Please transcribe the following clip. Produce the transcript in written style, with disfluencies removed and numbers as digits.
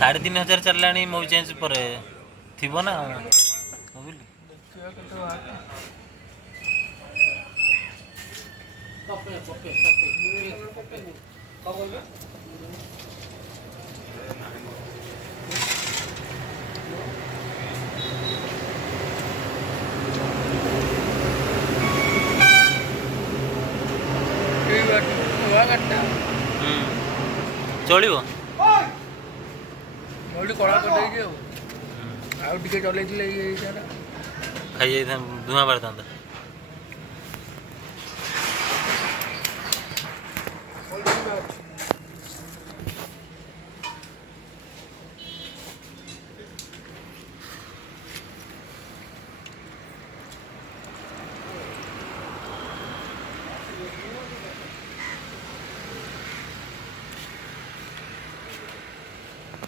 3,500 चललानी movie change पर थिबो ना मोबिल चलो कला कटे आउ टे चल खाई धुआं बाहर